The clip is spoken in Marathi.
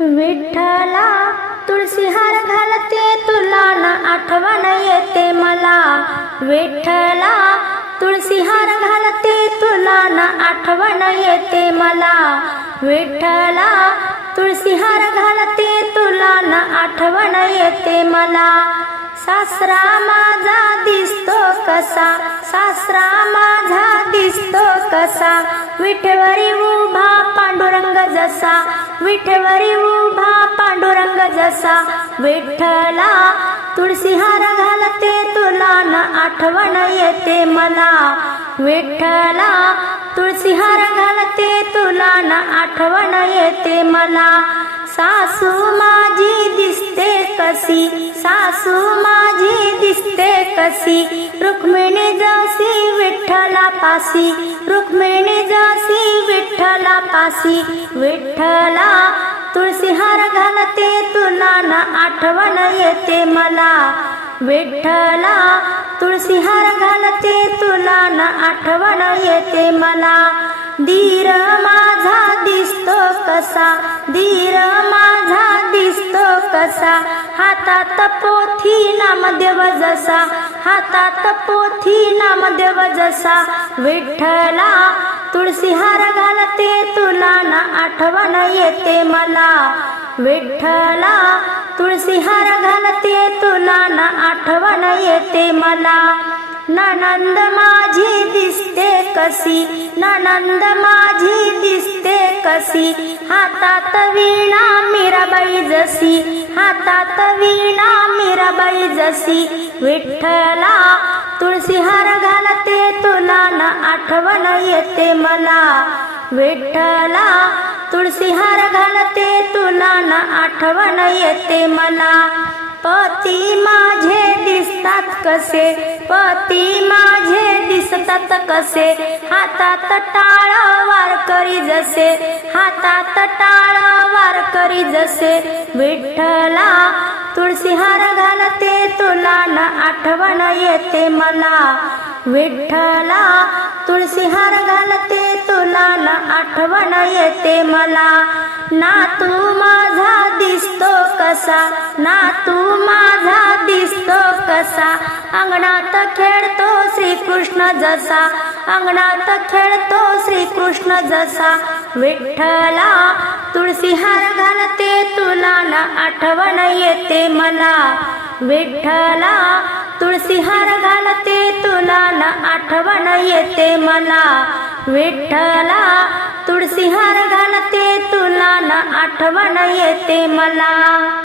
विठ्ठला तुळशी हार घालते तुला न आठवण येते मला। विठ्ठला तुळशी हार घालते तुला न आठवण येते मला। विठ्ठला तुळशी हार घालते तुला न आठवण येते मला। सासरा माझा दिसतो कसा, सासरा माझा दिसतो कसा, विठेवरी उभा पांडुरंग जसा, विठेवरी उभा पांडुरंग जसा। विठ्ठला तुळशी हार घालते तुला न आठवण येते मला। विठ्ठला तुळशी हार घालते तुला न आठवण येते मला। सासू माझी दिसते कशी, सासू माझी दिसते कशी, रुक्मिणी जशी विठ्ठला पासी, रुक्मिणी जशी विठ्ठला पासी। विठ्ठला तुळशी हार घालते तुला न आठवण येते मला। विठ्ठला तुळशी हार घालते तुला न आठवण येते मला। धीर माझा दिसतो कसा, धीर माझा दिसतो कसा, हातात पोथी नामदेव जसा, हातात पोथी नामदेव जसा। विठ्ठला तुळशी हार घालते तुला न आठवण येते मला। विठ्ठला तुळशी हार घालते तुला न आठवण येते मला। नणंद माझी दिसते कशी, नणंद माझी दिसते कशी, हातात वीणा मीराबाई जशी, हातात वीणा मीराबाई जशी। विठ्ठला तुळशी हार घालते तुला न आठवण येते मला। विठ्ठला तुळशी हार घालते तुला न आठवण येते मला। पती माझे दिसतात कसे, पती माझे दिसतात कसे, हातात टाळ वारकरी जसे, हातात टाळ वारकरी जसे। विठ्ठला तुळशी हार घालते तुला न आठवण येते मला। विठ्ठला तुळशी हार घालते तुला न आठवण येते मला। नातू माझा दिसतो कसा, नातू माझा दिसतो कसा, अंगणात खेळतो श्रीकृष्ण जसा, अंगणात खेळतो श्रीकृष्ण जसा। विठ्ठला तुळशी हार घालते तुला न आठवण येते मला। विठ्ठला तुळशी हार घालते तुला न आठवण येते मला। विठ्ठला तुळशी हार घालते तुला न आठवण येते मला।